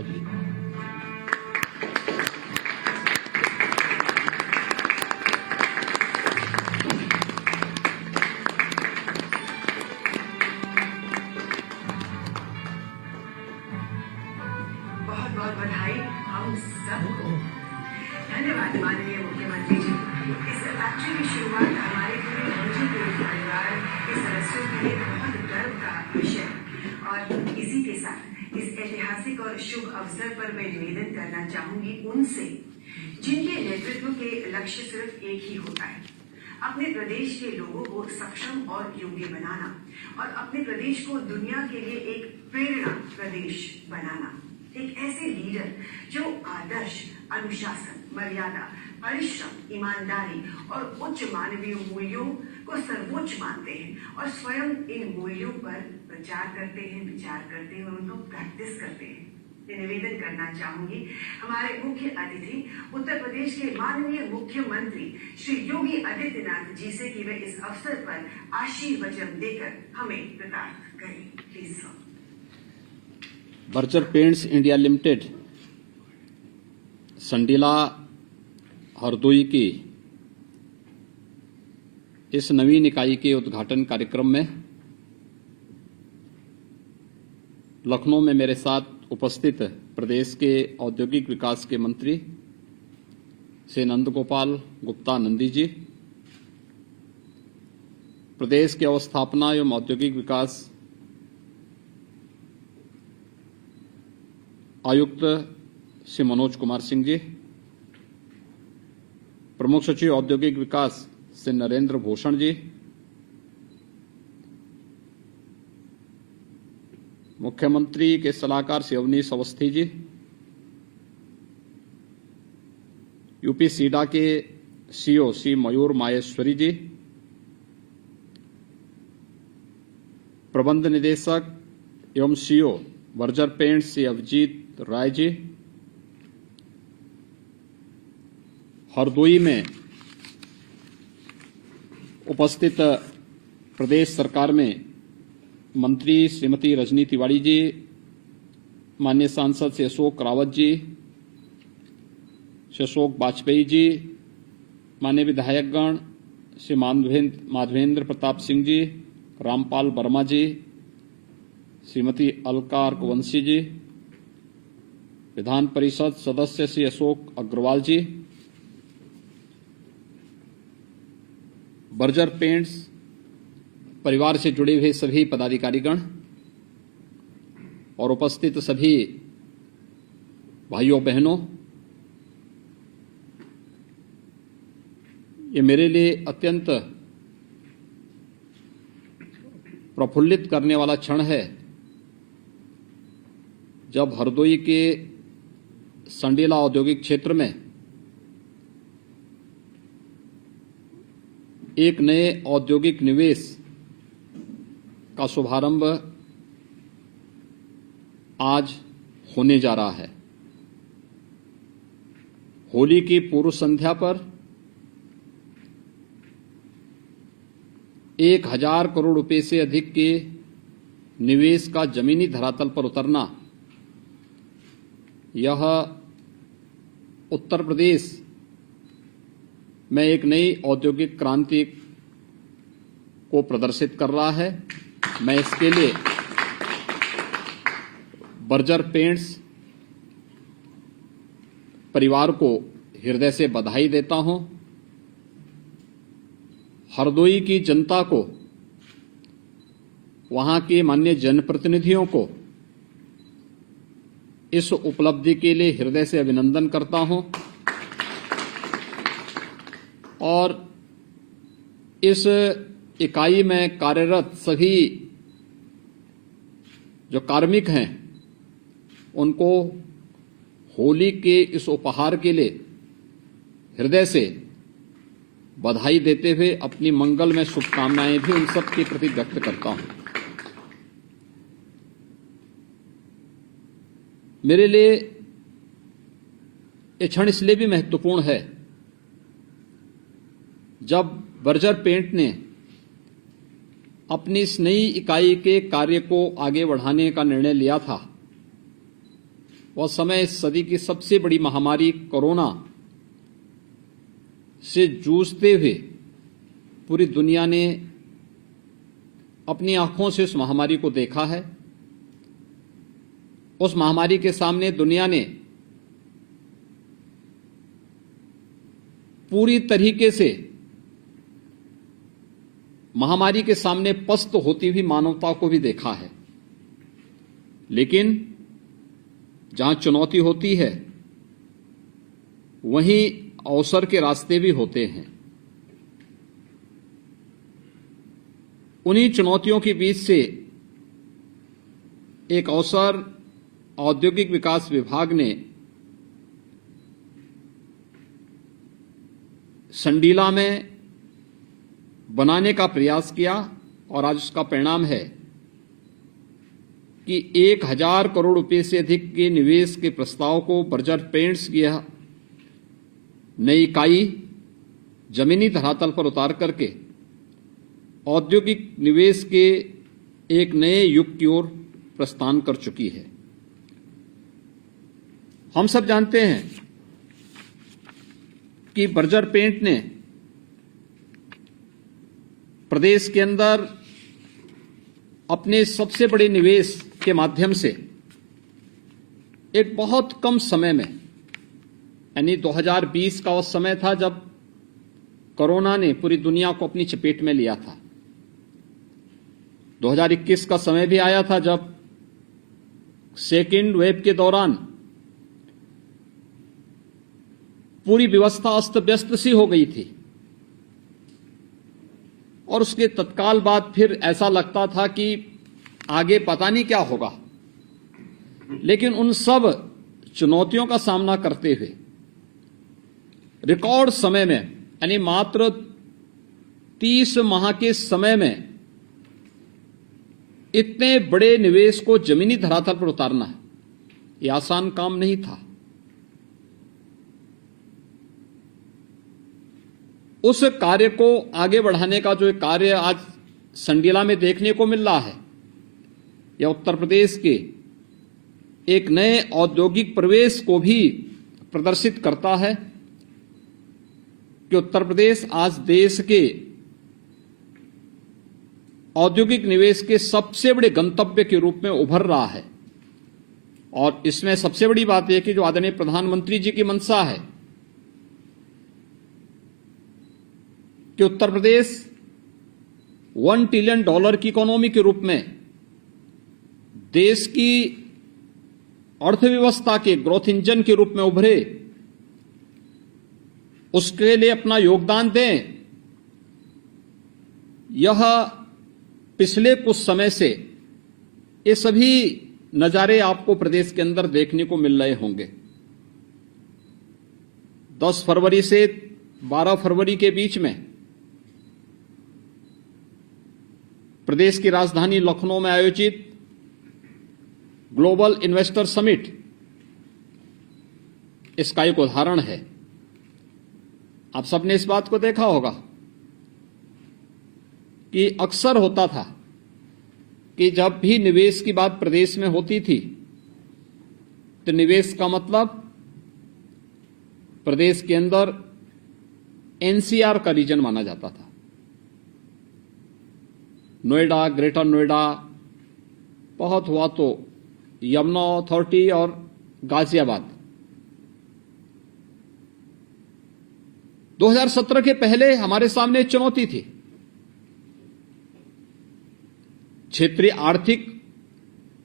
राव जी। बहुत बहुत बधाई हम सबको। धन्यवाद माननीय मुख्यमंत्री जी। इस फैक्ट्री की शुरुआत हमारे पूरे निजी परिवार के सदस्यों के लिए बहुत गर्व का विषय और इसी के साथ इस ऐतिहासिक और शुभ अवसर पर मैं निवेदन करना चाहूंगी उनसे जिनके नेतृत्व के लक्ष्य सिर्फ एक ही होता है, अपने प्रदेश के लोगों को सक्षम और योग्य बनाना और अपने प्रदेश को दुनिया के लिए एक प्रेरणा प्रदेश बनाना। एक ऐसे लीडर जो आदर्श, अनुशासन, मर्यादा, परिश्रम, ईमानदारी और उच्च मानवीय मूल्यों को सर्वोच्च मानते हैं और स्वयं इन मूल्यों पर प्रचार करते हैं, विचार करते हैं और उनको प्रैक्टिस करते हैं। मैं निवेदन करना चाहूंगी हमारे मुख्य अतिथि उत्तर प्रदेश के माननीय मुख्यमंत्री श्री योगी आदित्यनाथ जी से कि वे इस अवसर पर आशीर्वचन देकर हमें कृतार्थ करें। Please sir. Berger paints India limited Sandila Hardoi की इस नवीन इकाई के उद्घाटन कार्यक्रम में लखनऊ में मेरे साथ उपस्थित प्रदेश के औद्योगिक विकास के मंत्री श्री नंदगोपाल गुप्ता नंदी जी, प्रदेश के अवस्थापना एवं औद्योगिक विकास आयुक्त श्री मनोज कुमार सिंह जी, प्रमुख सचिव औद्योगिक विकास श्री नरेंद्र भूषण जी, मुख्यमंत्री के सलाहकार श्री अवनीश अवस्थी जी, यूपी सीडा के सीओ श्री मयूर माहेश्वरी जी, प्रबंध निदेशक एवं CEO Berger paints Shri Abhijeet Rai ji, Hardoi में उपस्थित प्रदेश सरकार में मंत्री श्रीमती रजनी तिवारी जी, माननीय सांसद श्री अशोक रावत जी, श्री अशोक वाजपेयी जी, माननीय विधायकगण श्री माधवेंद्र प्रताप सिंह जी, रामपाल वर्मा जी, श्रीमती अलका अर्कवंशी जी, विधान परिषद सदस्य श्री अशोक अग्रवाल जी, बर्जर पेंट्स परिवार से जुड़े हुए सभी पदाधिकारीगण और उपस्थित सभी भाइयों बहनों, ये मेरे लिए अत्यंत प्रफुल्लित करने वाला क्षण है जब हरदोई के संडीला औद्योगिक क्षेत्र में एक नए औद्योगिक निवेश का शुभारंभ आज होने जा रहा है। होली की पूर्व संध्या पर 1000 करोड़ रुपए से अधिक के निवेश का जमीनी धरातल पर उतरना, यह उत्तर प्रदेश में एक नई औद्योगिक क्रांति को प्रदर्शित कर रहा है। मैं इसके लिए बर्जर पेंट्स परिवार को हृदय से बधाई देता हूं। हरदोई की जनता को, वहां के माननीय जनप्रतिनिधियों को इस उपलब्धि के लिए हृदय से अभिनंदन करता हूं और इस इकाई में कार्यरत सभी जो कार्मिक हैं उनको होली के इस उपहार के लिए हृदय से बधाई देते हुए अपनी मंगलमय शुभकामनाएं भी उन सब के प्रति व्यक्त करता हूं। मेरे लिए ये क्षण इसलिए भी महत्वपूर्ण है, जब बर्जर पेंट ने अपनी इस नई इकाई के कार्य को आगे बढ़ाने का निर्णय लिया था वह समय इस सदी की सबसे बड़ी महामारी कोरोना से जूझते हुए पूरी दुनिया ने अपनी आंखों से उस महामारी को देखा है। उस महामारी के सामने दुनिया ने पूरी तरीके से महामारी के सामने पस्त होती हुई मानवता को भी देखा है। लेकिन जहां चुनौती होती है वहीं अवसर के रास्ते भी होते हैं। उन्हीं चुनौतियों के बीच से एक अवसर औद्योगिक विकास विभाग ने संडीला में बनाने का प्रयास किया और आज उसका परिणाम है कि 1000 करोड़ रुपए से अधिक के निवेश के प्रस्ताव को बर्जर पेंट्स की नई इकाई जमीनी धरातल पर उतार करके औद्योगिक निवेश के एक नए युग की ओर प्रस्थान कर चुकी है। हम सब जानते हैं कि बर्जर पेंट ने प्रदेश के अंदर अपने सबसे बड़े निवेश के माध्यम से एक बहुत कम समय में, यानी 2020 का वो समय था जब कोरोना ने पूरी दुनिया को अपनी चपेट में लिया था। 2021 का समय भी आया था जब सेकेंड वेव के दौरान पूरी व्यवस्था अस्त व्यस्त सी हो गई थी और उसके तत्काल बाद फिर ऐसा लगता था कि आगे पता नहीं क्या होगा। लेकिन उन सब चुनौतियों का सामना करते हुए रिकॉर्ड समय में, यानी मात्र 30 माह के समय में इतने बड़े निवेश को जमीनी धरातल पर उतारना यह आसान काम नहीं था। उस कार्य को आगे बढ़ाने का जो कार्य आज संडीला में देखने को मिल रहा है, यह उत्तर प्रदेश के एक नए औद्योगिक प्रवेश को भी प्रदर्शित करता है कि उत्तर प्रदेश आज देश के औद्योगिक निवेश के सबसे बड़े गंतव्य के रूप में उभर रहा है। और इसमें सबसे बड़ी बात यह कि जो आदरणीय प्रधानमंत्री जी की मंशा है कि उत्तर प्रदेश $1 ट्रिलियन की इकोनॉमी के रूप में देश की अर्थव्यवस्था के ग्रोथ इंजन के रूप में उभरे, उसके लिए अपना योगदान दें। यह पिछले कुछ समय से ये सभी नजारे आपको प्रदेश के अंदर देखने को मिल रहे होंगे। 10 फरवरी से 12 फरवरी के बीच में प्रदेश की राजधानी लखनऊ में आयोजित ग्लोबल इन्वेस्टर समिट इसका एक उदाहरण है। आप सबने इस बात को देखा होगा कि अक्सर होता था कि जब भी निवेश की बात प्रदेश में होती थी तो निवेश का मतलब प्रदेश के अंदर एनसीआर का रीजन माना जाता था। नोएडा, ग्रेटर नोएडा, बहुत हुआ तो यमुना अथॉरिटी और गाजियाबाद। 2017 के पहले हमारे सामने चुनौती थी। क्षेत्रीय आर्थिक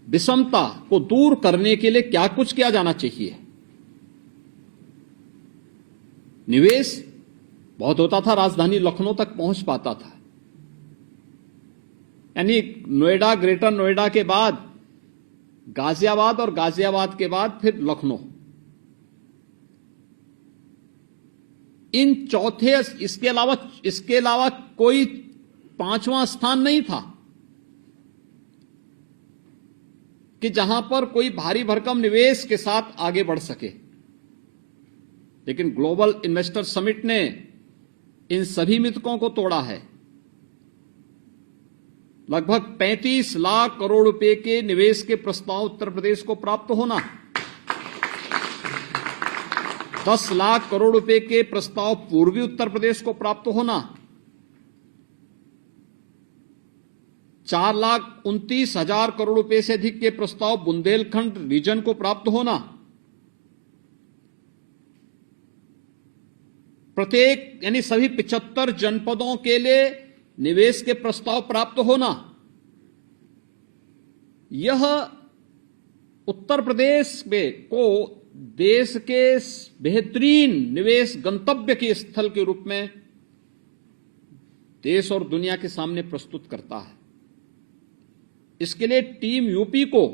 विषमता को दूर करने के लिए क्या कुछ किया जाना चाहिए। निवेश बहुत होता था, राजधानी लखनऊ तक पहुंच पाता था। यानी नोएडा, ग्रेटर नोएडा के बाद गाजियाबाद और गाजियाबाद के बाद फिर लखनऊ, इन चौथे, इसके अलावा कोई पांचवां स्थान नहीं था कि जहां पर कोई भारी भरकम निवेश के साथ आगे बढ़ सके। लेकिन ग्लोबल इन्वेस्टर समिट ने इन सभी मिथकों को तोड़ा है। लगभग 35 लाख करोड़ रुपए के निवेश के प्रस्ताव उत्तर प्रदेश को प्राप्त होना 10 लाख करोड़ रुपए के प्रस्ताव पूर्वी उत्तर प्रदेश को प्राप्त होना, 4,29,000 करोड़ रुपए से अधिक के प्रस्ताव बुंदेलखंड रीजन को प्राप्त होना, प्रत्येक यानी सभी 75 जनपदों के लिए निवेश के प्रस्ताव प्राप्त होना, यह उत्तर प्रदेश को देश के बेहतरीन निवेश गंतव्य के स्थल के रूप में देश और दुनिया के सामने प्रस्तुत करता है। इसके लिए टीम यूपी को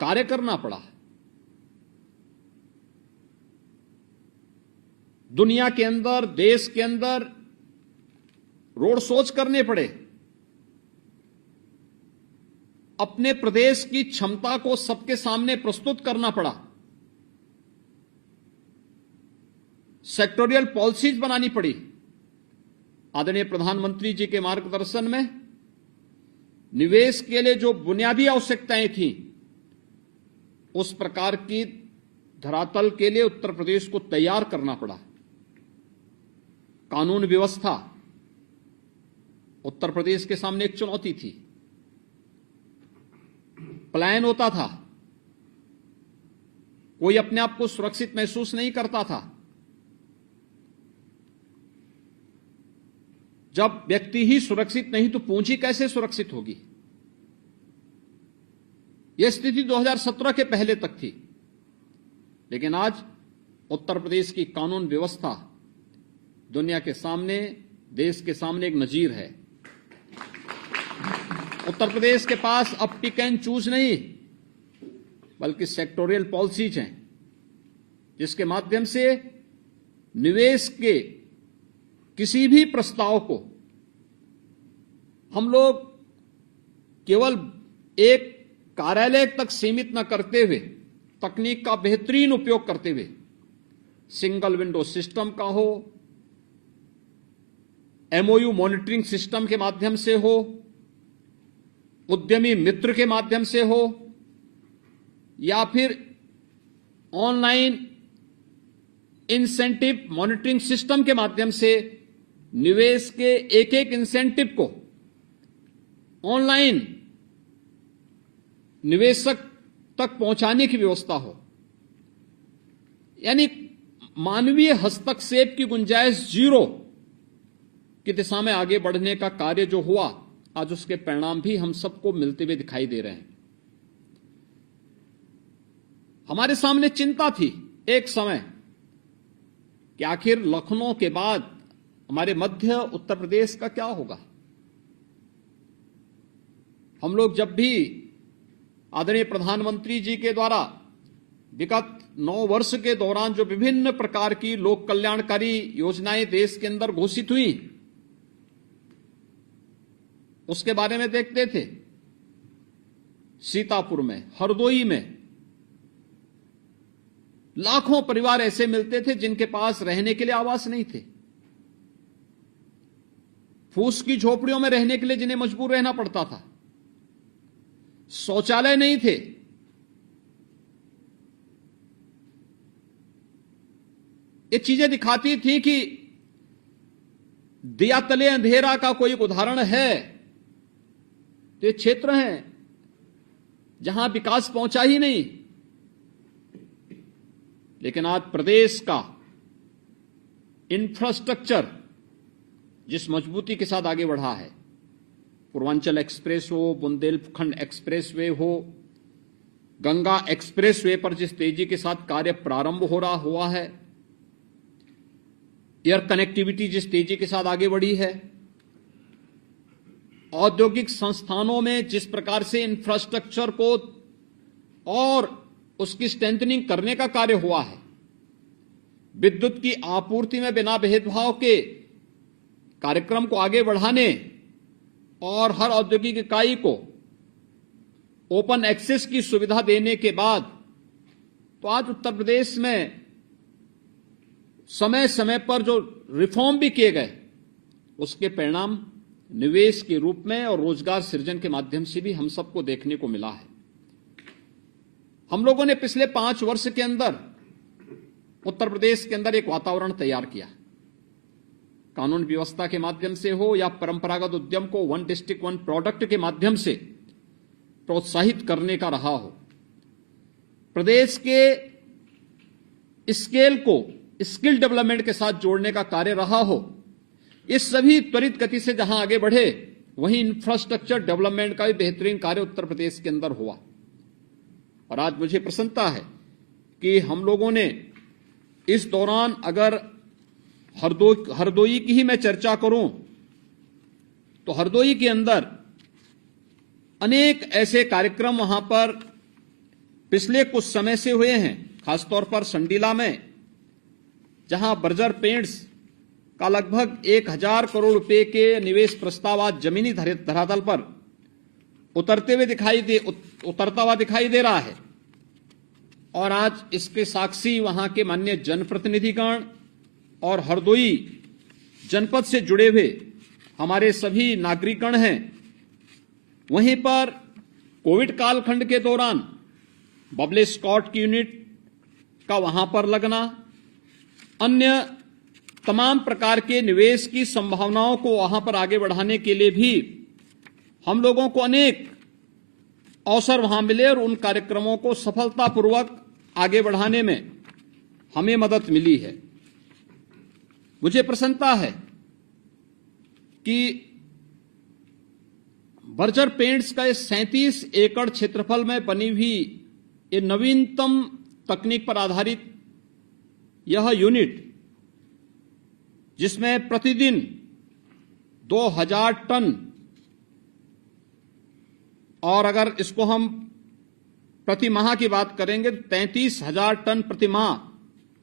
कार्य करना पड़ा। दुनिया के अंदर, देश के अंदर रोड शोज करने पड़े, अपने प्रदेश की क्षमता को सबके सामने प्रस्तुत करना पड़ा, सेक्टोरियल पॉलिसीज बनानी पड़ी। आदरणीय प्रधानमंत्री जी के मार्गदर्शन में निवेश के लिए जो बुनियादी आवश्यकताएं थी, उस प्रकार की धरातल के लिए उत्तर प्रदेश को तैयार करना पड़ा। कानून व्यवस्था उत्तर प्रदेश के सामने एक चुनौती थी। पलायन होता था, कोई अपने आप को सुरक्षित महसूस नहीं करता था। जब व्यक्ति ही सुरक्षित नहीं तो पूंजी कैसे सुरक्षित होगी? यह स्थिति 2017 के पहले तक थी, लेकिन आज उत्तर प्रदेश की कानून व्यवस्था दुनिया के सामने, देश के सामने एक नजीर है। उत्तर प्रदेश के पास अब पिक एंड चूज नहीं, बल्कि सेक्टोरियल पॉलिसीज हैं, जिसके माध्यम से निवेश के किसी भी प्रस्ताव को हम लोग केवल एक कार्यालय तक सीमित न करते हुए, तकनीक का बेहतरीन उपयोग करते हुए, सिंगल विंडो सिस्टम का हो, एमओयू मॉनिटरिंग सिस्टम के माध्यम से हो, उद्यमी मित्र के माध्यम से हो, या फिर ऑनलाइन इंसेंटिव मॉनिटरिंग सिस्टम के माध्यम से निवेश के एक एक इंसेंटिव को ऑनलाइन निवेशक तक पहुंचाने की व्यवस्था हो, यानी मानवीय हस्तक्षेप की गुंजाइश जीरो की दिशा में आगे बढ़ने का कार्य जो हुआ, आज उसके परिणाम भी हम सबको मिलते हुए दिखाई दे रहे हैं। हमारे सामने चिंता थी एक समय कि आखिर लखनऊ के बाद हमारे मध्य उत्तर प्रदेश का क्या होगा। हम लोग जब भी आदरणीय प्रधानमंत्री जी के द्वारा विगत 9 वर्ष के दौरान जो विभिन्न प्रकार की लोक कल्याणकारी योजनाएं देश के अंदर घोषित हुई, उसके बारे में देखते थे। सीतापुर में, हरदोई में लाखों परिवार ऐसे मिलते थे जिनके पास रहने के लिए आवास नहीं थे, फूस की झोपड़ियों में रहने के लिए जिन्हें मजबूर रहना पड़ता था, शौचालय नहीं थे। ये चीजें दिखाती थी कि दिया तले अंधेरा का कोई उदाहरण है तो ये क्षेत्र हैं जहां विकास पहुंचा ही नहीं। लेकिन आज प्रदेश का इंफ्रास्ट्रक्चर जिस मजबूती के साथ आगे बढ़ा है, पूर्वांचल एक्सप्रेस हो, बुंदेलखंड एक्सप्रेस वे हो, गंगा एक्सप्रेस वे पर जिस तेजी के साथ कार्य प्रारंभ हो रहा हुआ है, एयर कनेक्टिविटी जिस तेजी के साथ आगे बढ़ी है, औद्योगिक संस्थानों में जिस प्रकार से इंफ्रास्ट्रक्चर को और उसकी स्ट्रेंथनिंग करने का कार्य हुआ है, विद्युत की आपूर्ति में बिना भेदभाव के कार्यक्रम को आगे बढ़ाने और हर औद्योगिक इकाई को ओपन एक्सेस की सुविधा देने के बाद, तो आज उत्तर प्रदेश में समय समय पर जो रिफॉर्म भी किए गए, उसके परिणाम निवेश के रूप में और रोजगार सृजन के माध्यम से भी हम सबको देखने को मिला है। हम लोगों ने पिछले 5 वर्ष के अंदर उत्तर प्रदेश के अंदर एक वातावरण तैयार किया। कानून व्यवस्था के माध्यम से हो या परंपरागत उद्यम को वन डिस्ट्रिक्ट वन प्रोडक्ट के माध्यम से प्रोत्साहित करने का रहा हो, प्रदेश के स्केल को स्किल डेवलपमेंट के साथ जोड़ने का कार्य रहा हो, इस सभी त्वरित गति से जहां आगे बढ़े, वहीं इंफ्रास्ट्रक्चर डेवलपमेंट का भी बेहतरीन कार्य उत्तर प्रदेश के अंदर हुआ। और आज मुझे प्रसन्नता है कि हम लोगों ने इस दौरान, अगर हरदोई की ही मैं चर्चा करूं, तो हरदोई के अंदर अनेक ऐसे कार्यक्रम वहां पर पिछले कुछ समय से हुए हैं, खासतौर पर संडीला में, जहां बर्जर पेंट्स का लगभग 1000 करोड़ रुपए के निवेश प्रस्ताव आज जमीनी धरातल पर उतरता हुआ दिखाई दे रहा है। और आज इसके साक्षी वहां के माननीय जनप्रतिनिधिगण और हरदोई जनपद से जुड़े हुए हमारे सभी नागरिकगण हैं। वहीं पर कोविड कालखंड के दौरान बबले स्कॉट की यूनिट का वहां पर लगना, अन्य तमाम प्रकार के निवेश की संभावनाओं को वहां पर आगे बढ़ाने के लिए भी हम लोगों को अनेक अवसर वहां मिले और उन कार्यक्रमों को सफलतापूर्वक आगे बढ़ाने में हमें मदद मिली है। मुझे प्रसन्नता है कि बर्जर पेंट्स का 37 एकड़ क्षेत्रफल में बनी हुई ये नवीनतम तकनीक पर आधारित यह यूनिट, जिसमें प्रतिदिन 2000 टन, और अगर इसको हम प्रति माह की बात करेंगे तो 33,000 टन प्रति माह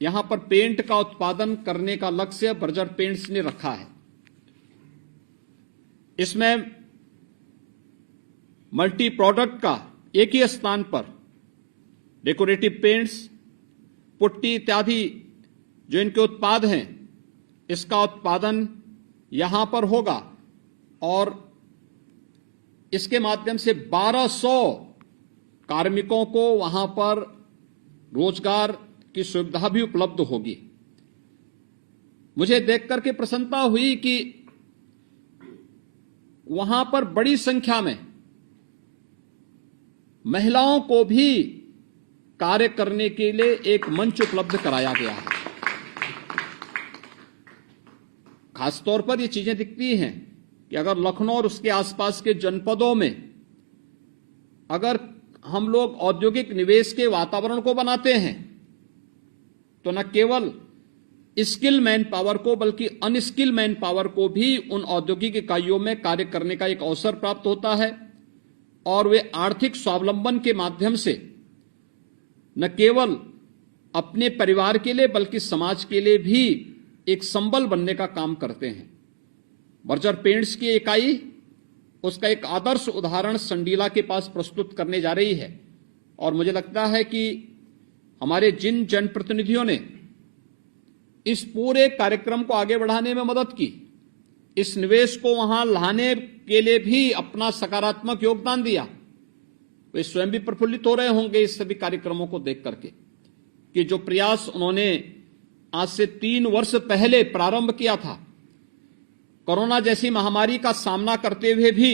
यहां पर पेंट का उत्पादन करने का लक्ष्य बर्जर पेंट्स ने रखा है। इसमें मल्टी प्रोडक्ट का एक ही स्थान पर डेकोरेटिव पेंट्स, पुट्टी इत्यादि जो इनके उत्पाद हैं, इसका उत्पादन यहां पर होगा। और इसके माध्यम से 1200 कार्मिकों को वहां पर रोजगार की सुविधा भी उपलब्ध होगी। मुझे देखकर के प्रसन्नता हुई कि वहां पर बड़ी संख्या में महिलाओं को भी कार्य करने के लिए एक मंच उपलब्ध कराया गया है। खासतौर पर ये चीजें दिखती हैं कि अगर लखनऊ और उसके आसपास के जनपदों में अगर हम लोग औद्योगिक निवेश के वातावरण को बनाते हैं, तो न केवल स्किल मैन पावर को बल्कि अनस्किल मैन पावर को भी उन औद्योगिक इकाइयों में कार्य करने का एक अवसर प्राप्त होता है, और वे आर्थिक स्वावलंबन के माध्यम से न केवल अपने परिवार के लिए बल्कि समाज के लिए भी एक संबल बनने का काम करते हैं। बर्जर पेंट्स की इकाई उसका एक आदर्श उदाहरण संडीला के पास प्रस्तुत करने जा रही है। और मुझे लगता है कि हमारे जिन जनप्रतिनिधियों ने इस पूरे कार्यक्रम को आगे बढ़ाने में मदद की, इस निवेश को वहां लाने के लिए भी अपना सकारात्मक योगदान दिया, वे स्वयं भी प्रफुल्लित हो रहे होंगे इस सभी कार्यक्रमों को देख करके कि जो प्रयास उन्होंने आज से 3 वर्ष पहले प्रारंभ किया था, कोरोना जैसी महामारी का सामना करते हुए भी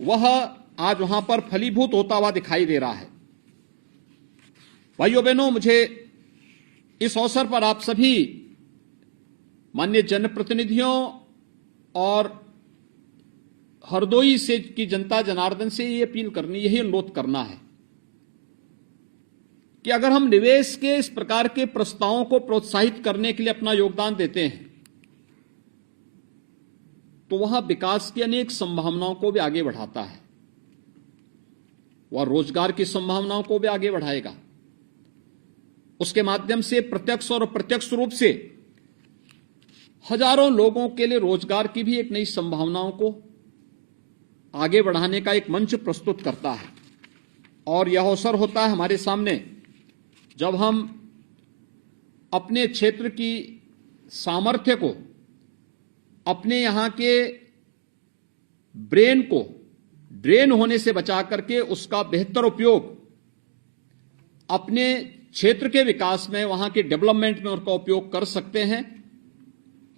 वह आज वहां पर फलीभूत होता हुआ दिखाई दे रहा है। भाइयों बहनों, मुझे इस अवसर पर आप सभी माननीय जनप्रतिनिधियों और हरदोई से की जनता जनार्दन से ये अपील करनी, यही अनुरोध करना है कि अगर हम निवेश के इस प्रकार के प्रस्तावों को प्रोत्साहित करने के लिए अपना योगदान देते हैं, तो वह विकास की अनेक संभावनाओं को भी आगे बढ़ाता है, वह रोजगार की संभावनाओं को भी आगे बढ़ाएगा। उसके माध्यम से प्रत्यक्ष और अप्रत्यक्ष रूप से हजारों लोगों के लिए रोजगार की भी एक नई संभावनाओं को आगे बढ़ाने का एक मंच प्रस्तुत करता है। और यह अवसर होता है हमारे सामने जब हम अपने क्षेत्र की सामर्थ्य को, अपने यहां के ब्रेन को ड्रेन होने से बचा करके उसका बेहतर उपयोग अपने क्षेत्र के विकास में, वहां के डेवलपमेंट में उनका उपयोग कर सकते हैं।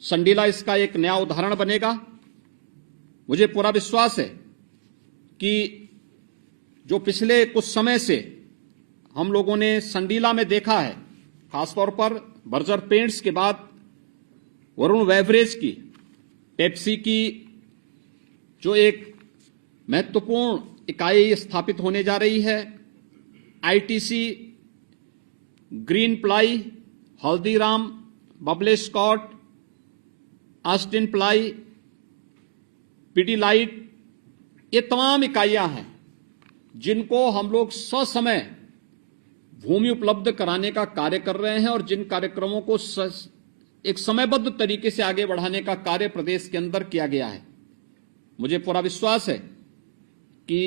संडीला इसका एक नया उदाहरण बनेगा। मुझे पूरा विश्वास है कि जो पिछले कुछ समय से हम लोगों ने संडीला में देखा है, खासतौर पर बर्जर पेंट्स के बाद वरुण बेवरेज की, पेप्सी की जो एक महत्वपूर्ण इकाई स्थापित होने जा रही है, आईटीसी, ग्रीन प्लाई, हल्दीराम, बबले स्कॉट, ऑस्टिन प्लाई, पीडीलाइट, ये तमाम इकाइयां हैं जिनको हम लोग ससमय भूमि उपलब्ध कराने का कार्य कर रहे हैं और जिन कार्यक्रमों को एक समयबद्ध तरीके से आगे बढ़ाने का कार्य प्रदेश के अंदर किया गया है। मुझे पूरा विश्वास है कि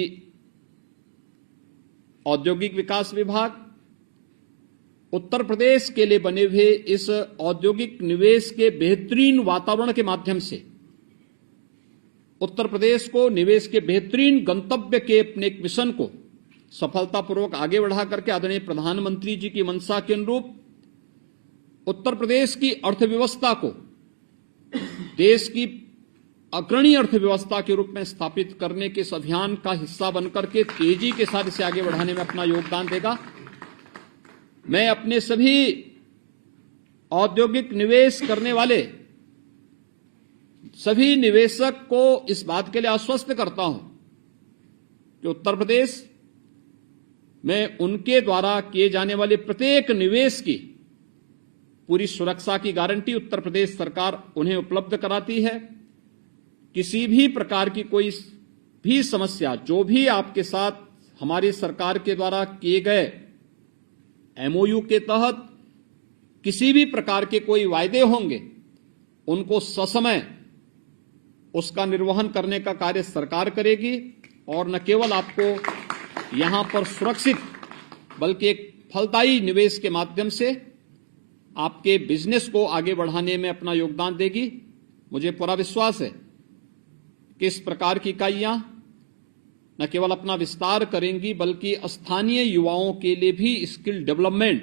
औद्योगिक विकास विभाग उत्तर प्रदेश के लिए बने हुए इस औद्योगिक निवेश के बेहतरीन वातावरण के माध्यम से उत्तर प्रदेश को निवेश के बेहतरीन गंतव्य के अपने एक मिशन को सफलतापूर्वक आगे बढ़ा करके आदरणीय प्रधानमंत्री जी की मंशा के अनुरूप उत्तर प्रदेश की अर्थव्यवस्था को देश की अग्रणी अर्थव्यवस्था के रूप में स्थापित करने के इस अभियान का हिस्सा बनकर के तेजी के साथ इसे आगे बढ़ाने में अपना योगदान देगा। मैं अपने सभी औद्योगिक निवेश करने वाले सभी निवेशक को इस बात के लिए आश्वस्त करता हूं कि उत्तर प्रदेश में उनके द्वारा किए जाने वाले प्रत्येक निवेश की पूरी सुरक्षा की गारंटी उत्तर प्रदेश सरकार उन्हें उपलब्ध कराती है। किसी भी प्रकार की कोई भी समस्या, जो भी आपके साथ हमारी सरकार के द्वारा किए गए एमओयू के तहत किसी भी प्रकार के कोई वायदे होंगे, उनको ससमय उसका निर्वहन करने का कार्य सरकार करेगी और न केवल आपको यहां पर सुरक्षित बल्कि एक फलदायी निवेश के माध्यम से आपके बिजनेस को आगे बढ़ाने में अपना योगदान देगी। मुझे पूरा विश्वास है कि इस प्रकार की इकाइयां न केवल अपना विस्तार करेंगी बल्कि स्थानीय युवाओं के लिए भी स्किल डेवलपमेंट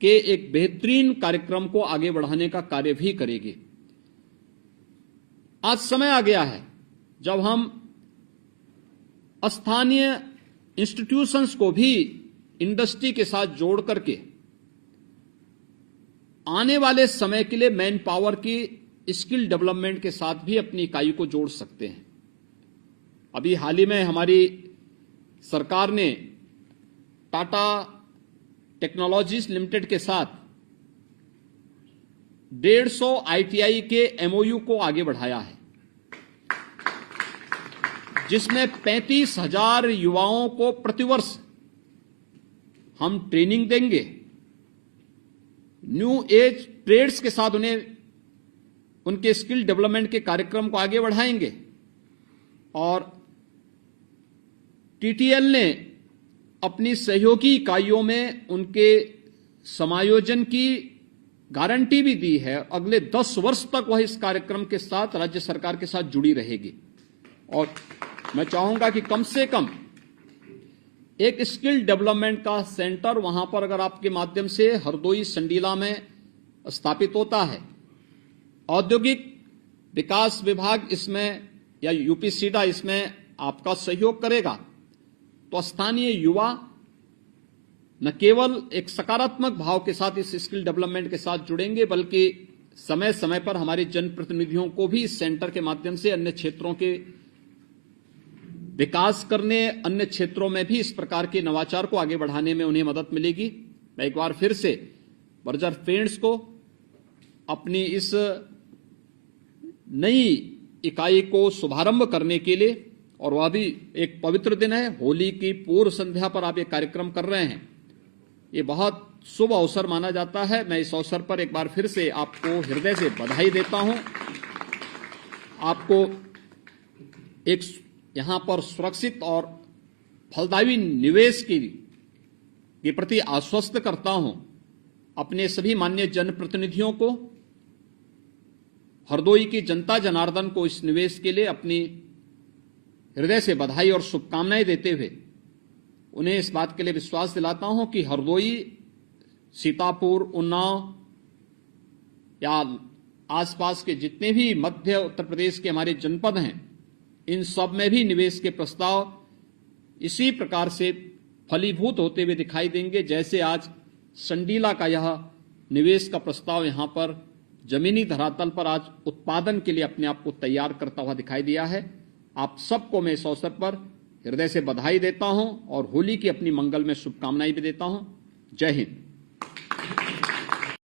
के एक बेहतरीन कार्यक्रम को आगे बढ़ाने का कार्य भी करेगी। आज समय आ गया है जब हम स्थानीय इंस्टीट्यूशंस को भी इंडस्ट्री के साथ जोड़ करके आने वाले समय के लिए मैन पावर की स्किल डेवलपमेंट के साथ भी अपनी इकाई को जोड़ सकते हैं। अभी हाल ही में हमारी सरकार ने टाटा टेक्नोलॉजीज लिमिटेड के साथ 150 आईटीआई के एमओयू को आगे बढ़ाया है, जिसमें 35,000 युवाओं को प्रतिवर्ष हम ट्रेनिंग देंगे। न्यू एज ट्रेड्स के साथ उन्हें उनके स्किल डेवलपमेंट के कार्यक्रम को आगे बढ़ाएंगे और टीटीएल ने अपनी सहयोगी इकाइयों में उनके समायोजन की गारंटी भी दी है। अगले 10 वर्ष तक वह इस कार्यक्रम के साथ राज्य सरकार के साथ जुड़ी रहेगी और मैं चाहूंगा कि कम से कम एक स्किल डेवलपमेंट का सेंटर वहां पर अगर आपके माध्यम से हरदोई संडीला में स्थापित होता है, औद्योगिक विकास विभाग इसमें या यूपीसीडा इसमें आपका सहयोग करेगा, तो स्थानीय युवा न केवल एक सकारात्मक भाव के साथ इस स्किल डेवलपमेंट के साथ जुड़ेंगे बल्कि समय समय पर हमारे जनप्रतिनिधियों को भी इस सेंटर के माध्यम से अन्य क्षेत्रों के विकास करने, अन्य क्षेत्रों में भी इस प्रकार के नवाचार को आगे बढ़ाने में उन्हें मदद मिलेगी। मैं एक बार फिर से बर्जर पेंट्स को अपनी इस नई इकाई को शुभारंभ करने के लिए, और वह भी एक पवित्र दिन है, होली की पूर्व संध्या पर आप ये कार्यक्रम कर रहे हैं, ये बहुत शुभ अवसर माना जाता है। मैं इस अवसर पर एक बार फिर से आपको हृदय से बधाई देता हूं। आपको एक यहां पर सुरक्षित और फलदायी निवेश के प्रति आश्वस्त करता हूं। अपने सभी माननीय जनप्रतिनिधियों को, हरदोई की जनता जनार्दन को इस निवेश के लिए अपनी हृदय से बधाई और शुभकामनाएं देते हुए उन्हें इस बात के लिए विश्वास दिलाता हूं कि हरदोई सीतापुर, उन्नाव या आसपास के जितने भी मध्य उत्तर प्रदेश के हमारे जनपद हैं, इन सब में भी निवेश के प्रस्ताव इसी प्रकार से फलीभूत होते हुए दिखाई देंगे, जैसे आज संडीला का यह निवेश का प्रस्ताव यहां पर जमीनी धरातल पर आज उत्पादन के लिए अपने आप को तैयार करता हुआ दिखाई दिया है। आप सबको मैं इस अवसर पर हृदय से बधाई देता हूं और होली की अपनी मंगल में शुभकामनाएं भी देता हूं। जय हिंद।